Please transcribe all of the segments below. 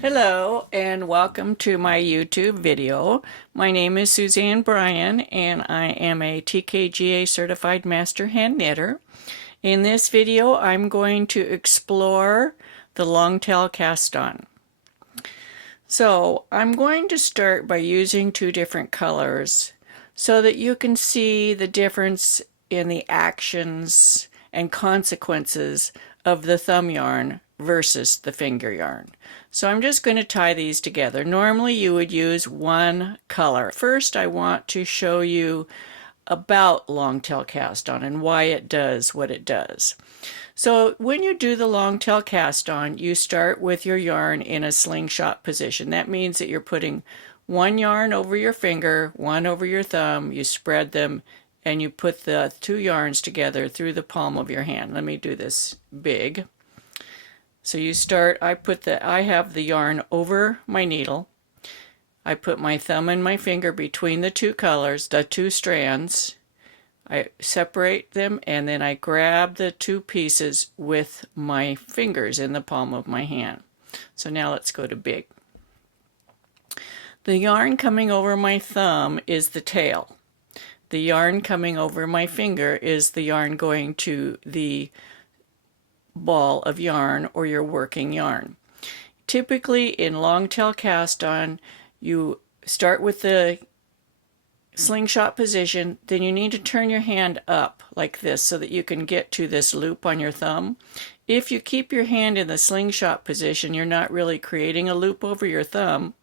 Hello and welcome to my YouTube video. My name is Suzanne Bryan and I am a TKGA certified master hand knitter. In this video I'm going to explore the long tail cast on. So I'm going to start by using two different colors so that you can see the difference in the actions and consequences of the thumb yarn versus the finger yarn. So I'm just going to tie these together. Normally you would use one color. First I want to show you about long tail cast on and why it does what it does. So when you do the long tail cast on, you start with your yarn in a slingshot position. That means that you're putting one yarn over your finger, one over your thumb, you spread them, and you put the two yarns together through the palm of your hand. Let me do this big. So you start, I have the yarn over my needle. I put my thumb and my finger between the two colors, the two strands. I separate them and then I grab the two pieces with my fingers in the palm of my hand. So now let's go to big. The yarn coming over my thumb is the tail. The yarn coming over my finger is the yarn going to the ball of yarn or your working yarn. Typically in long tail cast on, you start with the slingshot position, then you need to turn your hand up like this so that you can get to this loop on your thumb. If you keep your hand in the slingshot position, you're not really creating a loop over your thumb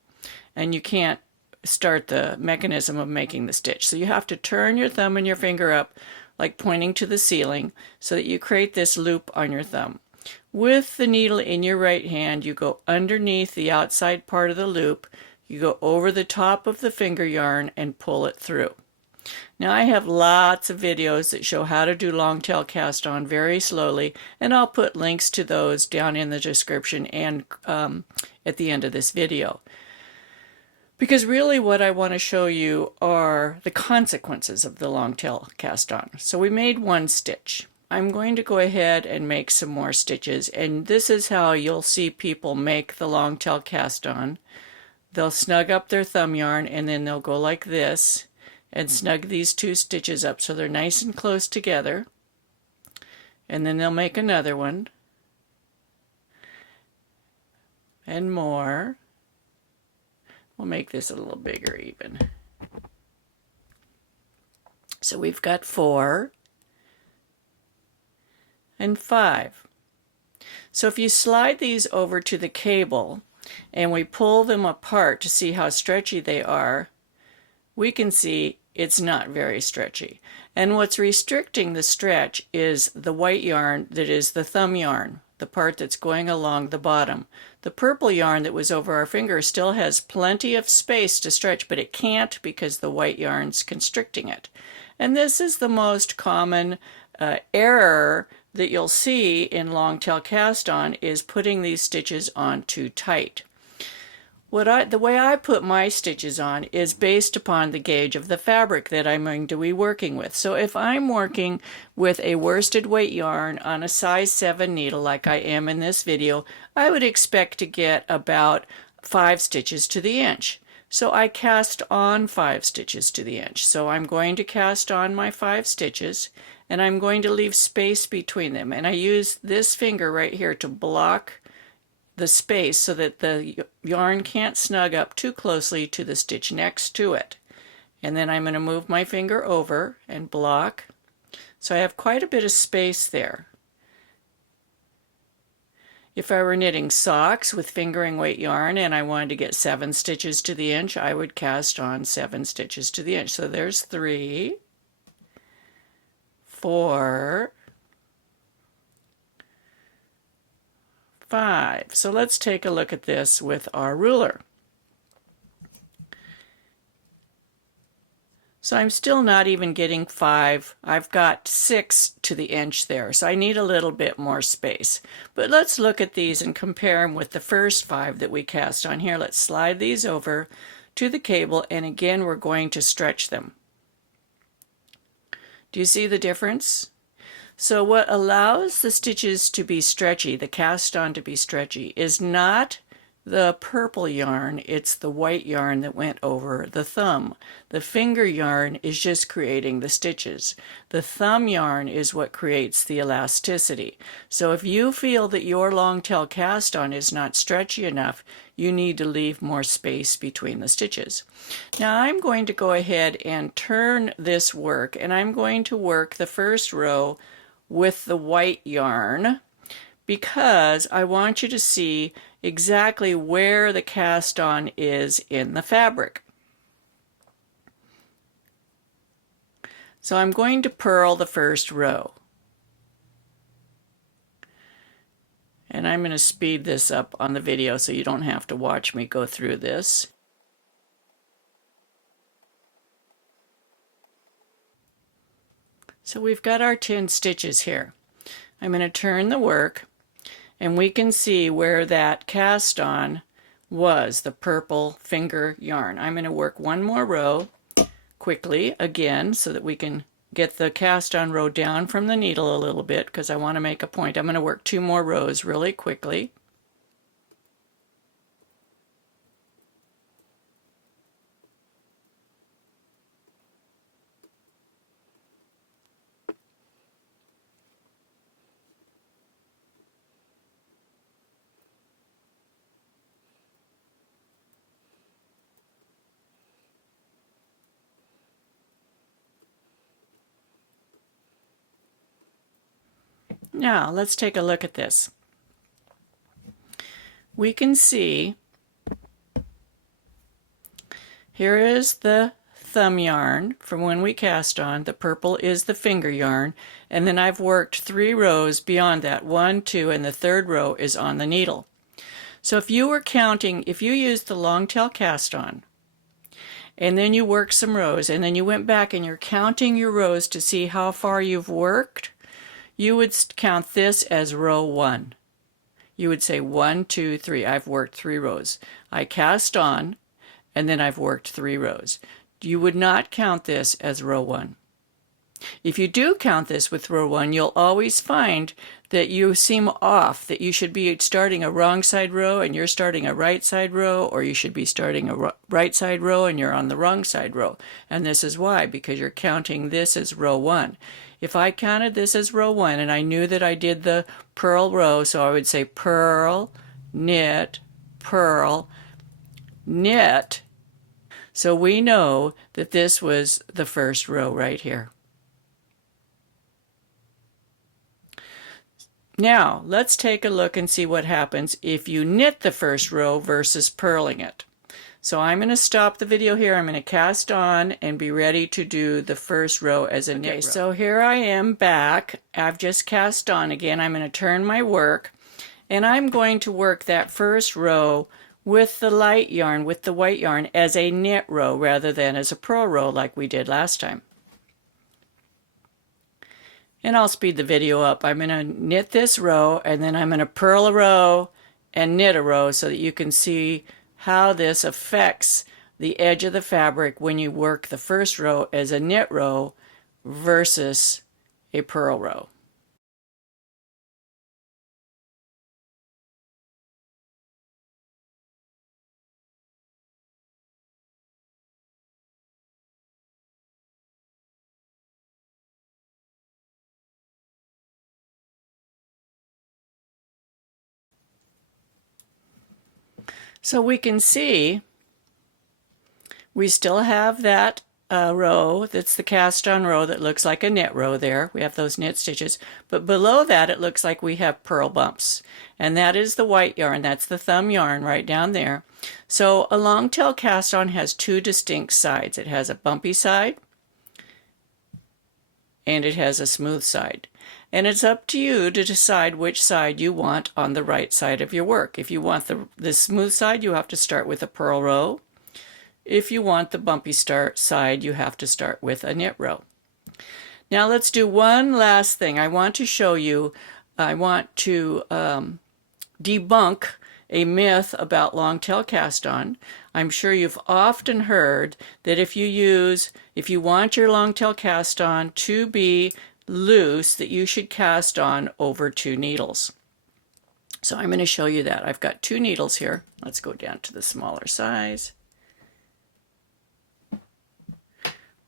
and you can't start the mechanism of making the stitch. So you have to turn your thumb and your finger up like pointing to the ceiling so that you create this loop on your thumb. With the needle in your right hand, you go underneath the outside part of the loop, you go over the top of the finger yarn and pull it through. Now I have lots of videos that show how to do long tail cast on very slowly, and I'll put links to those down in the description and at the end of this video. Because really what I want to show you are the consequences of the long tail cast on. So we made one stitch. I'm going to go ahead and make some more stitches, and this is how you'll see people make the long tail cast on. They'll snug up their thumb yarn and then they'll go like this and snug these two stitches up so they're nice and close together. And then they'll make another one and more. We'll make this a little bigger even. So we've got 4 and 5. So if you slide these over to the cable and we pull them apart to see how stretchy they are, we can see it's not very stretchy. And what's restricting the stretch is the white yarn that is the thumb yarn, the part that's going along the bottom. The purple yarn that was over our finger still has plenty of space to stretch, but it can't because the white yarn's constricting it. And this is the most common error that you'll see in long tail cast on, is putting these stitches on too tight. The way I put my stitches on is based upon the gauge of the fabric that I'm going to be working with. So if I'm working with a worsted weight yarn on a size 7 needle like I am in this video, I would expect to get about 5 stitches to the inch. So I cast on 5 stitches to the inch. So I'm going to cast on my 5 stitches and I'm going to leave space between them. And I use this finger right here to block the space so that the yarn can't snug up too closely to the stitch next to it. And then I'm going to move my finger over and block. So I have quite a bit of space there. If I were knitting socks with fingering weight yarn and I wanted to get 7 stitches to the inch, I would cast on 7 stitches to the inch. So there's 3, 4, 5. So let's take a look at this with our ruler. So I'm still not even getting 5. I've got 6 to the inch there, so I need a little bit more space. But let's look at these and compare them with the first 5 that we cast on here. Let's slide these over to the cable, and again we're going to stretch them. Do you see the difference? So what allows the stitches to be stretchy, the cast on to be stretchy, is not the purple yarn, it's the white yarn that went over the thumb. The finger yarn is just creating the stitches. The thumb yarn is what creates the elasticity. So if you feel that your long tail cast on is not stretchy enough, you need to leave more space between the stitches. Now I'm going to go ahead and turn this work, and I'm going to work the first row with the white yarn, because I want you to see exactly where the cast on is in the fabric. So I'm going to purl the first row. And I'm going to speed this up on the video so you don't have to watch me go through this. So we've got our 10 stitches here. I'm going to turn the work, and we can see where that cast on was, the purple finger yarn. I'm going to work one more row quickly again so that we can get the cast on row down from the needle a little bit, because I want to make a point. I'm going to work 2 more rows really quickly. Now, let's take a look at this. We can see here is the thumb yarn from when we cast on. The purple is the finger yarn, and then I've worked 3 rows beyond that, 1, 2, and the 3rd row is on the needle. So if you were counting, if you used the long tail cast on, and then you worked some rows, and then you went back and you're counting your rows to see how far you've worked, you would count this as row 1. You would say 1, 2, 3. I've worked 3 rows. I cast on, and then I've worked 3 rows. You would not count this as row 1. If you do count this with row 1, you'll always find that you seem off, that you should be starting a wrong side row and you're starting a right side row, or you should be starting a right side row and you're on the wrong side row. And this is why, because you're counting this as row 1. If I counted this as row 1 and I knew that I did the purl row, so I would say purl, knit, knit. So we know that this was the first row right here. Now, let's take a look and see what happens if you knit the first row versus purling it. So I'm going to stop the video here. I'm going to cast on and be ready to do the first row as a knit row. So here I am back. I've just cast on again. I'm going to turn my work, and I'm going to work that first row with the light yarn, with the white yarn, as a knit row rather than as a purl row like we did last time. And I'll speed the video up. I'm going to knit this row, and then I'm going to purl a row and knit a row so that you can see how this affects the edge of the fabric when you work the first row as a knit row versus a purl row. So we can see we still have that row that's the cast on row that looks like a knit row there. We have those knit stitches, but below that it looks like we have purl bumps, and that is the white yarn. That's the thumb yarn right down there. So a long tail cast on has 2 distinct sides. It has a bumpy side and it has a smooth side. And it's up to you to decide which side you want on the right side of your work. If you want the smooth side, you have to start with a purl row. If you want the bumpy side, you have to start with a knit row. Now let's do one last thing. I want to show you, I want to debunk a myth about long tail cast on. I'm sure you've often heard that if you want your long tail cast on to be loose, that you should cast on over 2 needles. So I'm going to show you that. I've got 2 needles here. Let's go down to the smaller size.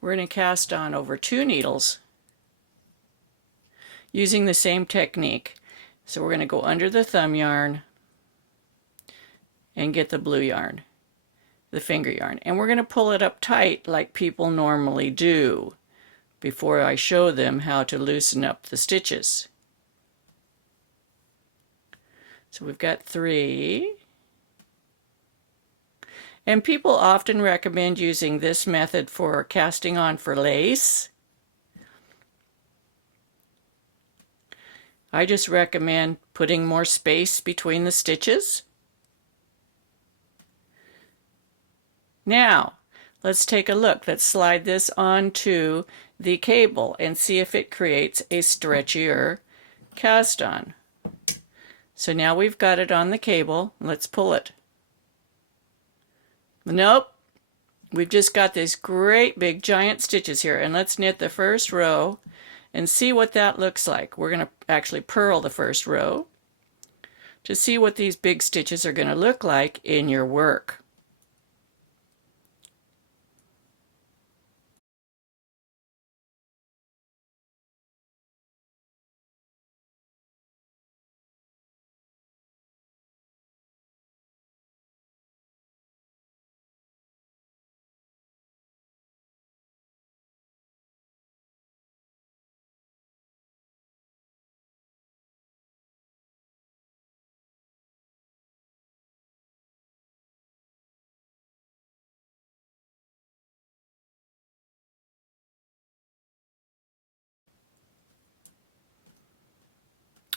We're going to cast on over 2 needles using the same technique. So we're going to go under the thumb yarn and get the blue yarn, the finger yarn. And we're going to pull it up tight like people normally do before I show them how to loosen up the stitches. So we've got 3. And people often recommend using this method for casting on for lace. I just recommend putting more space between the stitches. Now, let's take a look. Let's slide this onto the cable and see if it creates a stretchier cast on. So now we've got it on the cable. Let's pull it. Nope. We've just got these great big giant stitches here, and let's knit the first row and see what that looks like. We're going to actually purl the first row to see what these big stitches are going to look like in your work.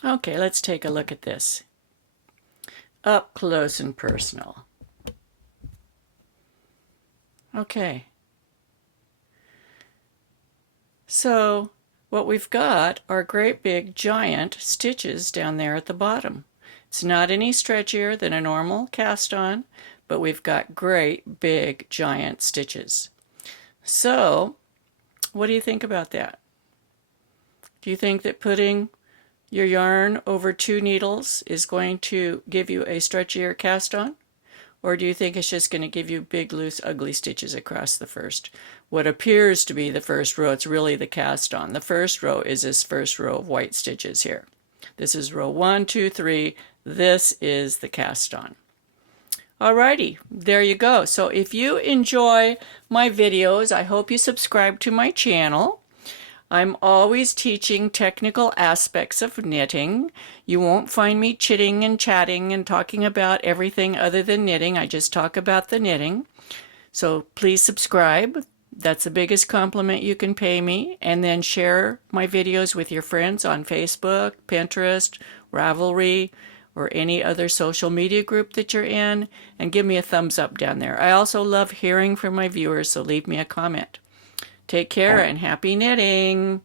Okay, let's take a look at this. Up close and personal. Okay. So what we've got are great big giant stitches down there at the bottom. It's not any stretchier than a normal cast on, but we've got great big giant stitches. So what do you think about that? Do you think that putting your yarn over 2 needles is going to give you a stretchier cast on? Or do you think it's just going to give you big, loose, ugly stitches across the first? What appears to be the first row, it's really the cast on. The first row is this first row of white stitches here. This is row 1, 2, 3. This is the cast on. Alrighty, there you go. So if you enjoy my videos, I hope you subscribe to my channel. I'm always teaching technical aspects of knitting. You won't find me chitting and chatting and talking about everything other than knitting. I just talk about the knitting. So please subscribe. That's the biggest compliment you can pay me. And then share my videos with your friends on Facebook, Pinterest, Ravelry, or any other social media group that you're in. And give me a thumbs up down there. I also love hearing from my viewers, so leave me a comment. Take care and happy knitting!